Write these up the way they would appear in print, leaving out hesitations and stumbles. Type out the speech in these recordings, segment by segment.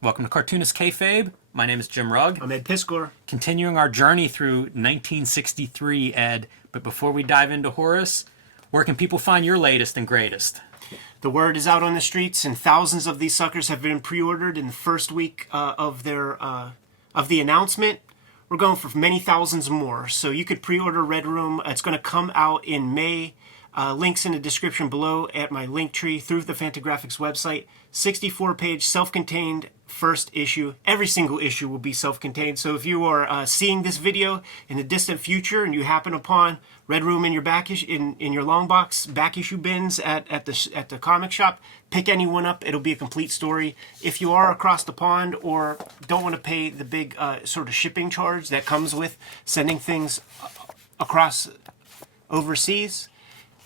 Welcome to Cartoonist Kayfabe. My name is Jim Rugg. I'm Ed Piskor. Continuing our journey through 1963, Ed. But before we dive into Horus, where can people find your latest and greatest? The word is out on the streets, and thousands of these suckers have been pre-ordered in the first week of the announcement. We're going for many thousands more, so you could pre-order Red Room. It's going to come out in May. Links in the description below at my link tree through the Fantagraphics website. 64-page, self-contained first issue. Every single issue will be self-contained. So if you are seeing this video in the distant future and you happen upon Red Room in your back in your long box back issue bins at the comic shop, pick any one up. It'll be a complete story. If you are across the pond or don't want to pay the big sort of shipping charge that comes with sending things across overseas,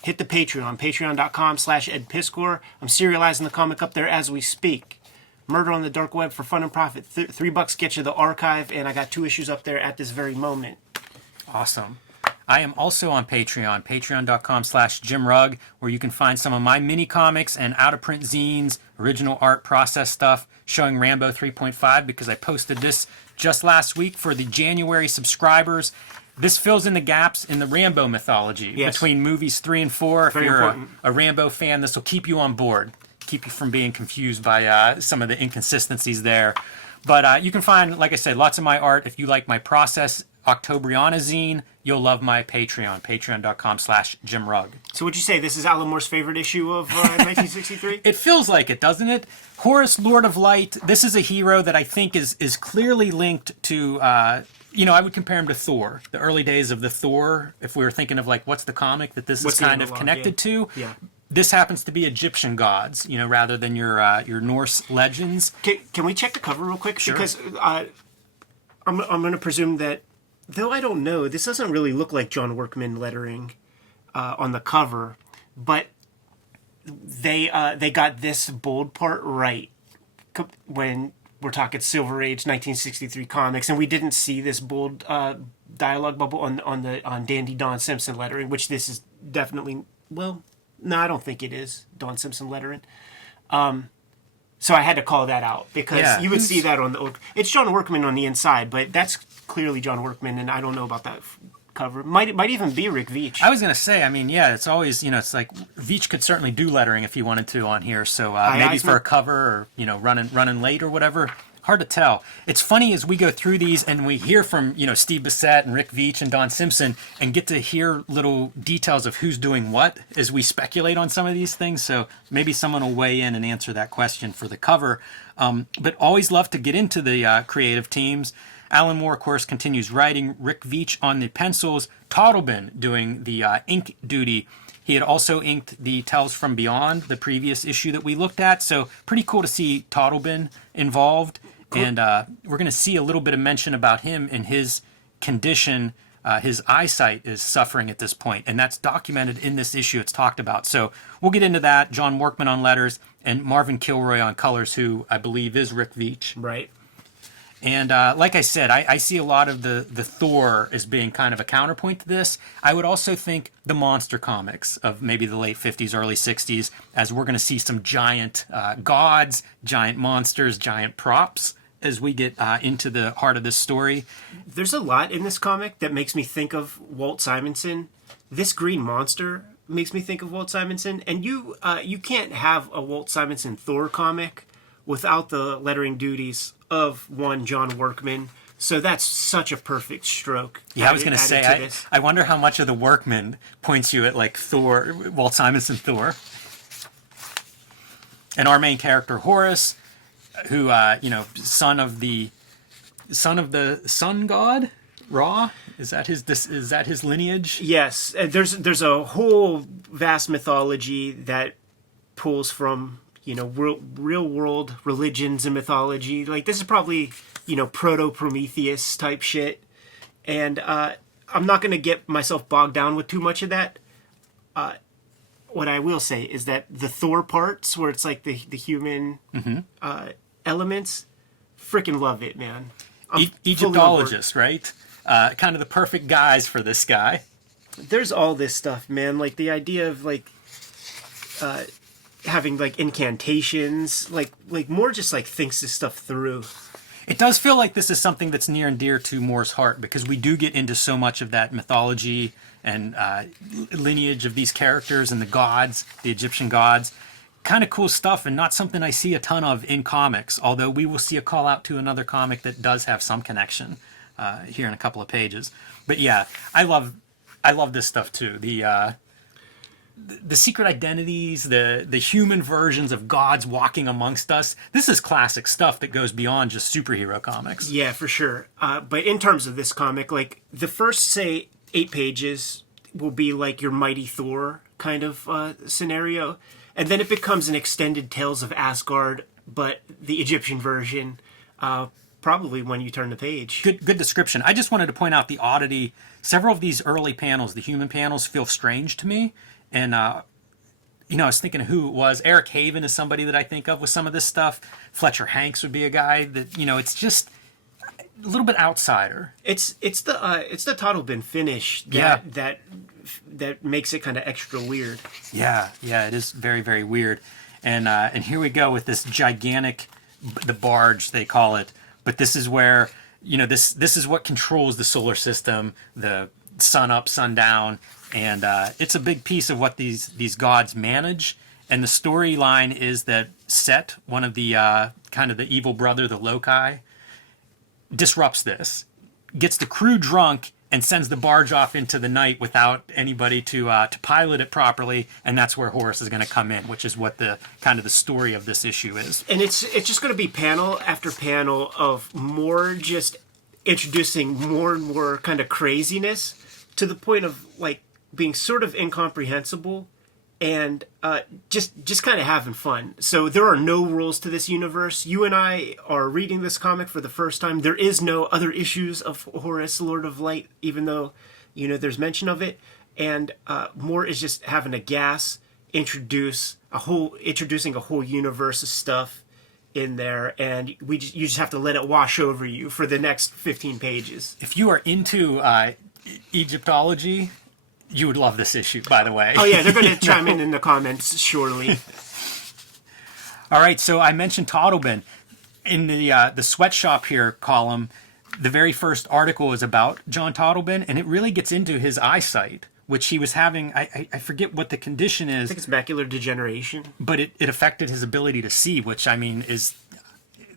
hit the Patreon, patreon.com/edpiskor. I'm serializing the comic up there as we speak. Murder on the Dark Web for fun and profit. $3 gets you the archive, and I got 2 issues up there at this very moment. Awesome. I am also on Patreon, patreon.com/JimRugg, where you can find some of my mini comics and out-of-print zines, original art process stuff, showing Rambo 3.5, because I posted this just last week for the January subscribers. This fills in the gaps in the Rambo mythology between movies 3 and 4. If you're a Rambo fan, this will keep you on board, keep you from being confused by some of the inconsistencies there. But you can find, like I said, lots of my art. If you like my process Octobriana zine, you'll love my Patreon, patreon.com/JimRugg. So would you say this is Alan Moore's favorite issue of 1963? It feels like it, doesn't it? Horus, Lord of Light, this is a hero that I think is clearly linked to... I would compare him to Thor, the early days of the Thor. If we were thinking of like, what's the comic that this is kind of connected to? Yeah. This happens to be Egyptian gods, rather than your Norse legends. Can we check the cover real quick? Sure. Because I'm going to presume that, though I don't know, this doesn't really look like John Workman lettering on the cover, but they got this bold part right when we're talking Silver Age 1963 comics, and we didn't see this bold dialogue bubble on Dandy Don Simpson lettering, which this is definitely. Well, no, I don't think it is Don Simpson lettering. So I had to call that out because you would see that on the. It's John Workman on the inside, but that's clearly John Workman, and I don't know about that cover. Might even be Rick Veitch. I was gonna say, it's always, it's like Veitch could certainly do lettering if he wanted to on here. So maybe for a cover or running late or whatever. Hard to tell. It's funny as we go through these and we hear from Steve Bissette and Rick Veitch and Don Simpson and get to hear little details of who's doing what as we speculate on some of these things. So maybe someone will weigh in and answer that question for the cover. But always love to get into the creative teams. Alan Moore, of course, continues writing. Rick Veitch on the pencils. Toddleben doing the ink duty. He had also inked the Tales from Beyond, the previous issue that we looked at. So pretty cool to see Toddleben involved. Cool. And we're going to see a little bit of mention about him and his condition. His eyesight is suffering at this point, and that's documented in this issue. It's talked about. So we'll get into that. John Workman on letters and Marvin Kilroy on colors, who I believe is Rick Veitch. Right. And like I said, I see a lot of the Thor as being kind of a counterpoint to this. I would also think the monster comics of maybe the late 50s, early 60s, as we're going to see some giant gods, giant monsters, giant props as we get into the heart of this story. There's a lot in this comic that makes me think of Walt Simonson. This green monster makes me think of Walt Simonson. And you can't have a Walt Simonson Thor comic without the lettering duties of one John Workman. So that's such a perfect stroke. Yeah, I was going to say, I wonder how much of the Workman points you at like Thor, Walt Simonson Thor. And our main character, Horus, who, son of the sun god, Ra? Is that his lineage? Yes, there's a whole vast mythology that pulls from real world religions and mythology. Like this is probably proto Prometheus type shit, and I'm not going to get myself bogged down with too much of that. What I will say is that the Thor parts, where it's like the human elements, freaking love it, man. Egyptologist, right? Kind of the perfect guys for this guy. There's all this stuff, man. Like the idea of like having like incantations, like more just like thinks this stuff through. It does feel like this is something that's near and dear to Moore's heart, because we do get into so much of that mythology and lineage of these characters and the gods, the Egyptian gods. Kind of cool stuff, and not something I see a ton of in comics, although we will see a call out to another comic that does have some connection here in a couple of pages. But yeah, I love this stuff too. The secret identities, the human versions of gods walking amongst us. This is classic stuff that goes beyond just superhero comics. Yeah, for sure. But in terms of this comic, like the first, say, 8 pages will be like your Mighty Thor kind of scenario. And then it becomes an extended Tales of Asgard, but the Egyptian version, probably when you turn the page. Good description. I just wanted to point out the oddity. Several of these early panels, the human panels, feel strange to me. And, I was thinking of who it was. Eric Haven is somebody that I think of with some of this stuff. Fletcher Hanks would be a guy that, it's just a little bit outsider. It's the Toddle Bin finish that makes it kind of extra weird. Yeah, it is very, very weird. And here we go with this gigantic, the barge they call it. But this is where, this is what controls the solar system, the sun up, sun down. And it's a big piece of what these gods manage. And the storyline is that Set, one of the kind of the evil brother, the Loki, disrupts this, gets the crew drunk, and sends the barge off into the night without anybody to pilot it properly. And that's where Horus is going to come in, which is what the kind of the story of this issue is. And it's just going to be panel after panel of more just introducing more and more kind of craziness to the point of like being sort of incomprehensible and just kind of having fun. So there are no rules to this universe. You and I are reading this comic for the first time. There is no other issues of Horus, Lord of Light, even though, there's mention of it. And Moore is just having a gas, introducing a whole universe of stuff in there, and you just have to let it wash over you for the next 15 pages. If you are into Egyptology, you would love this issue, by the way. Oh yeah, they're going to chime in the comments surely. All right, so I mentioned Toddlebin. In the sweatshop here column, the very first article is about John Toddlebin, and it really gets into his eyesight, which he was having. I forget what the condition is. I think it's macular degeneration. But it affected his ability to see, which, is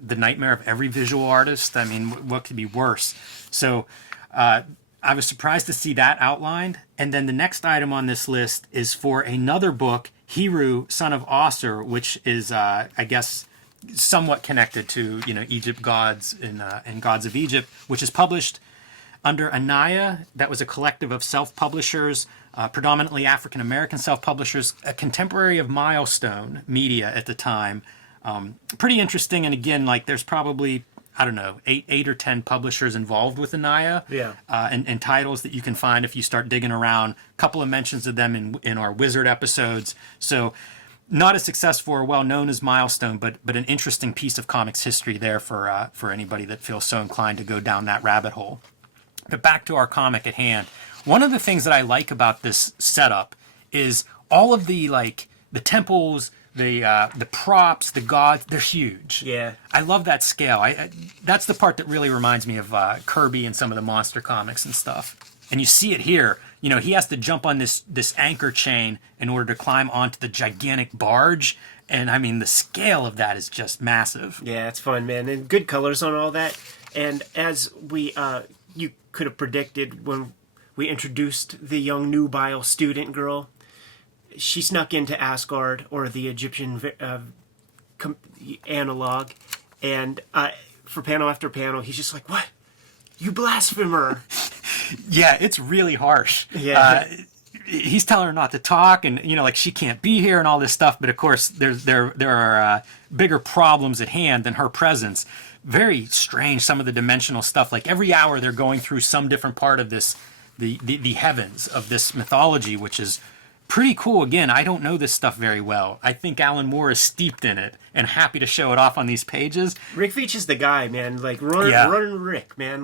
the nightmare of every visual artist. What could be worse? So I was surprised to see that outlined. And then the next item on this list is for another book, Heru, Son of Osir, which is, I guess, somewhat connected to, Egypt gods and gods of Egypt, which is published under Anaya. That was a collective of self-publishers, predominantly African-American self-publishers, a contemporary of Milestone Media at the time. Pretty interesting. And again, there's probably, I don't know, 8 or 10 publishers involved with Anaya. Yeah. And titles that you can find if you start digging around. A couple of mentions of them in our Wizard episodes. So not as successful or well known as Milestone, but an interesting piece of comics history there for anybody that feels so inclined to go down that rabbit hole. But back to our comic at hand. One of the things that I like about this setup is all of the temples, the props, the gods, they're huge. Yeah. I love that scale. That's the part that really reminds me of Kirby and some of the monster comics and stuff. And you see it here. He has to jump on this anchor chain in order to climb onto the gigantic barge. And the scale of that is just massive. Yeah, it's fun, man. And good colors on all that. And as you could have predicted when we introduced the young nubile student girl, she snuck into Asgard, or the Egyptian analog, and for panel after panel, he's just like, "What? You blasphemer!" Yeah, it's really harsh. Yeah. He's telling her not to talk, and she can't be here and all this stuff. But of course, there are bigger problems at hand than her presence. Very strange. Some of the dimensional stuff. Every hour, they're going through some different part of this, the heavens of this mythology, which is pretty cool. Again, I don't know this stuff very well. I think Alan Moore is steeped in it and happy to show it off on these pages. Rick Veitch is the guy, man. Running Rick, man.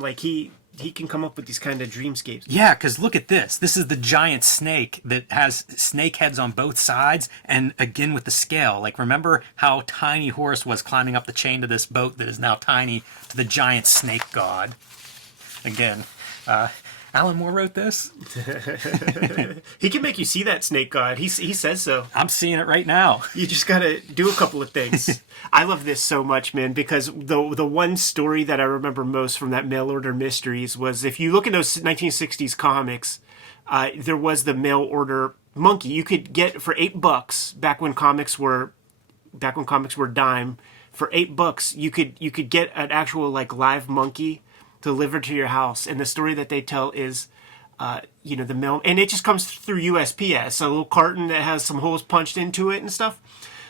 he can come up with these kind of dreamscapes. Yeah, because look at this. This is the giant snake that has snake heads on both sides, and again with the scale. Like, remember how tiny Horus was climbing up the chain to this boat that is now tiny to the giant snake god. Again, Alan Moore wrote this. He can make you see that snake god. He says so. I'm seeing it right now. You just gotta do a couple of things. I love this so much, man, because the one story that I remember most from that mail order mysteries was, if you look at those 1960s comics, there was the mail order monkey you could get for $8 back when comics were dime. For $8, you could get an actual like live monkey delivered to your house, and the story that they tell is, the mail, and it just comes through USPS, a little carton that has some holes punched into it and stuff.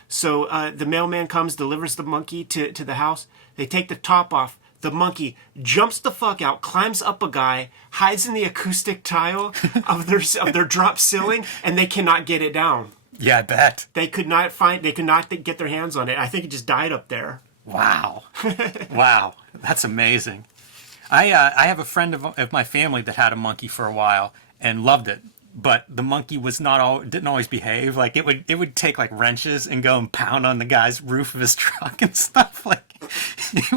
So the mailman comes, delivers the monkey to the house. They take the top off. The monkey jumps the fuck out, climbs up a guy, hides in the acoustic tile of their drop ceiling, and they cannot get it down. Yeah, I bet. They could not get their hands on it. I think it just died up there. Wow. Wow. That's amazing. I have a friend of my family that had a monkey for a while and loved it, but the monkey didn't always behave. Like, it would take like wrenches and go and pound on the guy's roof of his truck and stuff. Like, it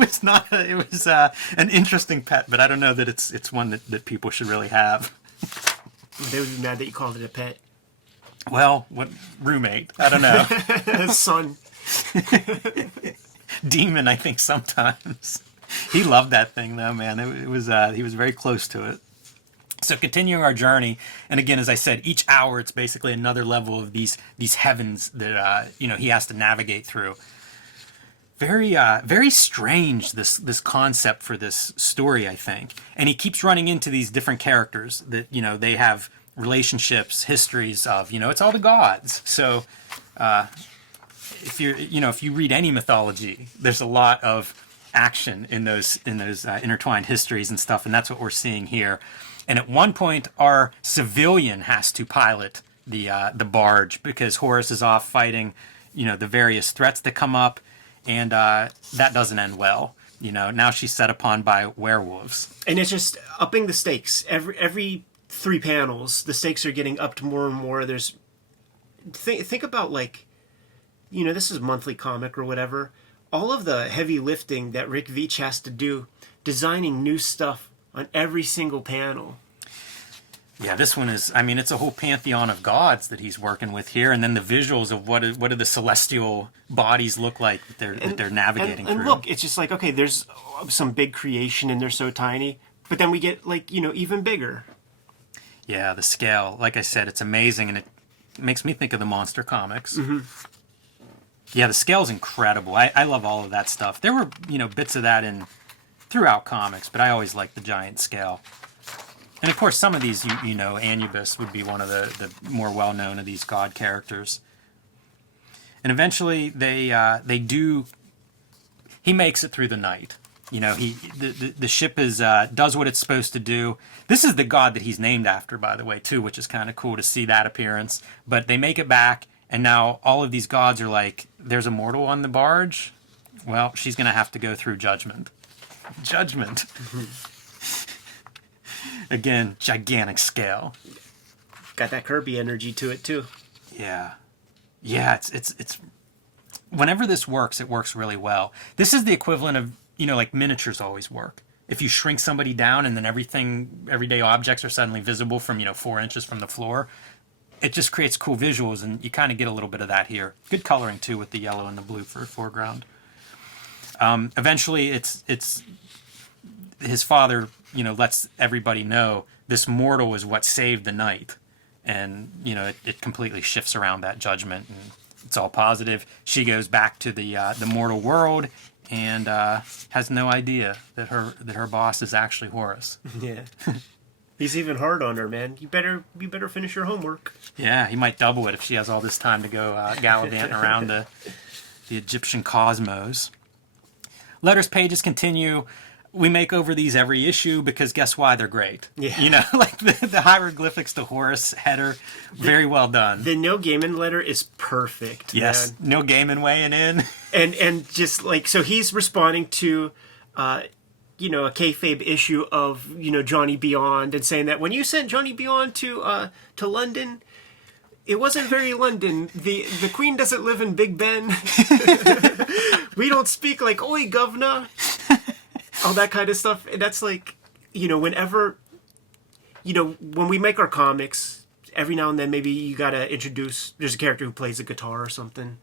was an interesting pet, but I don't know that it's one that people should really have. They would be mad that you called it a pet. Well, what roommate? I don't know. Son. Demon, I think sometimes. He loved that thing, though, man. He was very close to it. So continuing our journey, and again, as I said, each hour it's basically another level of these heavens that he has to navigate through. Very strange this concept for this story, I think. And he keeps running into these different characters that they have relationships, histories of. It's all the gods. So if you read any mythology, there's a lot of action in those intertwined histories and stuff, and that's what we're seeing here. And at one point, our civilian has to pilot the barge because Horus is off fighting, the various threats that come up, and that doesn't end well. Now she's set upon by werewolves, and it's just upping the stakes. Every 3 panels, the stakes are getting upped more and more. There's think about, like, this is a monthly comic or whatever. All of the heavy lifting that Rick Veitch has to do, designing new stuff on every single panel. Yeah, this one is, it's a whole pantheon of gods that he's working with here, and then the visuals of what do the celestial bodies look like that they're navigating through. And look, it's just like, okay, there's some big creation and they're so tiny, but then we get, like, even bigger. Yeah, the scale, like I said, it's amazing, and it makes me think of the Monster comics. Mm-hmm. Yeah, the scale's incredible. I love all of that stuff. There were, bits of that throughout comics, but I always liked the giant scale. And of course, some of these, Anubis would be one of the more well-known of these god characters. And eventually, he makes it through the night. The ship does what it's supposed to do. This is the god that he's named after, by the way, too, which is kind of cool to see that appearance. But they make it back. And now all of these gods are like, there's a mortal on the barge? Well, she's going to have to go through judgment. Judgment. Again, gigantic scale. Got that Kirby energy to it, too. Yeah. Yeah, it's whenever this works, it works really well. This is the equivalent of, like miniatures always work. If you shrink somebody down and then everyday objects are suddenly visible from, 4 inches from the floor, it just creates cool visuals, and you kind of get a little bit of that here. Good coloring, too, with the yellow and the blue for a foreground. Eventually, it's his father, lets everybody know this mortal is what saved the night. And, it completely shifts around that judgment, and it's all positive. She goes back to the mortal world and has no idea that her boss is actually Horus. Yeah. He's even hard on her, man. You better finish your homework. Yeah, he might double it if she has all this time to go gallivanting around the Egyptian cosmos. Letters pages continue. We make over these every issue because guess why? They're great. Yeah. Like the hieroglyphics to Horus header, very well done. The Neil Gaiman letter is perfect. Yes, man. Neil Gaiman weighing in. And just like, so he's responding to a kayfabe issue of Johnny Beyond, and saying that when you sent Johnny Beyond to London, it wasn't very London. The Queen doesn't live in Big Ben. We don't speak like "Oi, governor," all that kind of stuff. And that's like, whenever, when we make our comics, every now and then maybe you gotta introduce. There's a character who plays a guitar or something.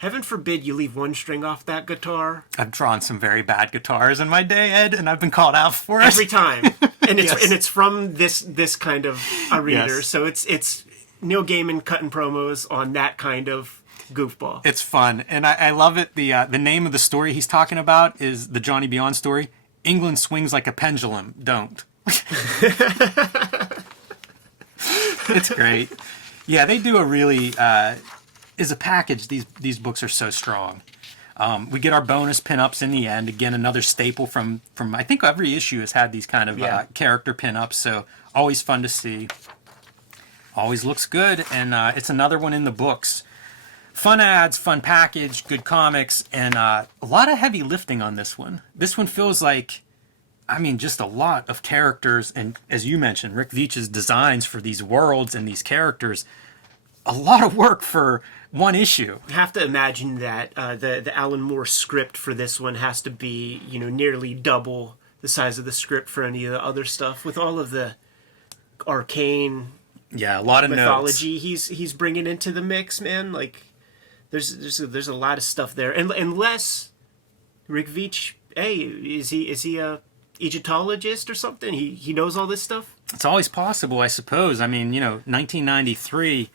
Heaven forbid you leave one string off that guitar. I've drawn some very bad guitars in my day, Ed, and I've been called out for it every time. And it's Yes. and it's from this kind of a reader. Yes. So it's Neil Gaiman cutting promos on that kind of goofball. It's fun, and I love it. The name of the story he's talking about is the Johnny Beyond story. England swings like a pendulum. Don't. It's great. Yeah, they do a really. As a package, these books are so strong. We get our bonus pinups in the end. Again, another staple from I think every issue has had these kind of character pinups. So always fun to see. Always looks good, and it's another one in the books. Fun ads, fun package, good comics, and a lot of heavy lifting on this one. This one feels like, just a lot of characters, and as you mentioned, Rick Veitch's designs for these worlds and these characters. A lot of work for one issue. You have to imagine that the Alan Moore script for this one has to be, nearly double the size of the script for any of the other stuff, with all of the arcane a lot of mythology notes. he's bringing into the mix, man. Like, there's a lot of stuff there, and unless Rick Veitch, is he a Egyptologist or something? He knows all this stuff. It's always possible, I suppose. 1993.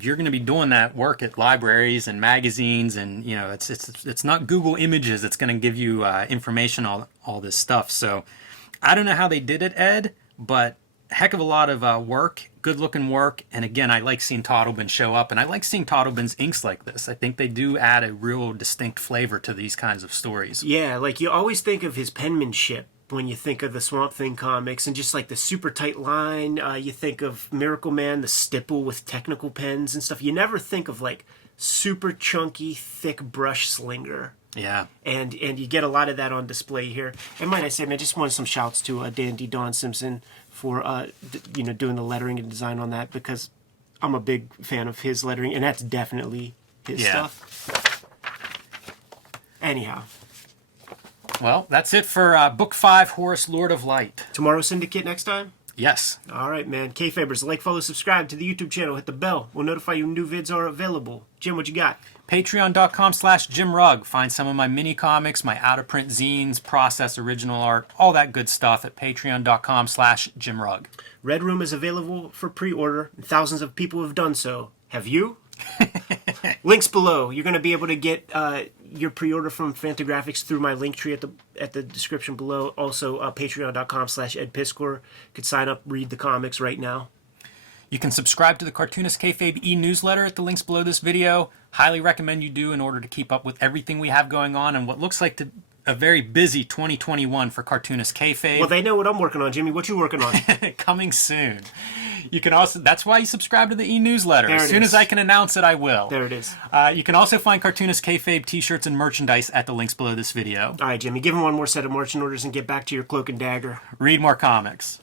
You're going to be doing that work at libraries and magazines, and it's not Google Images that's going to give you information on all this stuff. So I don't know how they did it, Ed, but heck of a lot of work, good looking work. And again, I like seeing Toddleben show up, and I like seeing Toddleben's inks like this. I think they do add a real distinct flavor to these kinds of stories. Yeah, like you always think of his penmanship when you think of the Swamp Thing comics, and just like the super tight line. You think of Miracle Man, the stipple with technical pens and stuff. You never think of like super chunky, thick brush slinger. Yeah. And you get a lot of that on display here. And might I say, man, just wanted some shouts to Dan D. Don Simpson for doing the lettering and design on that, because I'm a big fan of his lettering, and that's definitely his stuff. Anyhow. Well, that's it for Book 5, Horus, Lord of Light. Tomorrow Syndicate next time? Yes. All right, man. Kayfabers, like, follow, subscribe to the YouTube channel. Hit the bell. We'll notify you when new vids are available. Jim, what you got? Patreon.com/JimRugg. Find some of my mini comics, my out-of-print zines, process original art, all that good stuff at Patreon.com/JimRugg. Red Room is available for pre-order, and thousands of people have done so. Have you? Links below. You're going to be able to get your pre-order from Fantagraphics through my link tree at the description below. Also, Patreon.com/EdPiscor. You could sign up, read the comics right now. You can subscribe to the Cartoonist Kayfabe e-newsletter at the links below this video. Highly recommend you do in order to keep up with everything we have going on and what looks like a very busy 2021 for Cartoonist Kayfabe. Well, they know what I'm working on, Jimmy. What you working on? Coming soon. You can also, that's why you subscribe to the e-newsletter. As soon as I can announce it, I will. There it is. You can also find Cartoonist Kayfabe t-shirts and merchandise at the links below this video. All right, Jimmy, give him one more set of marching orders and get back to your cloak and dagger. Read more comics.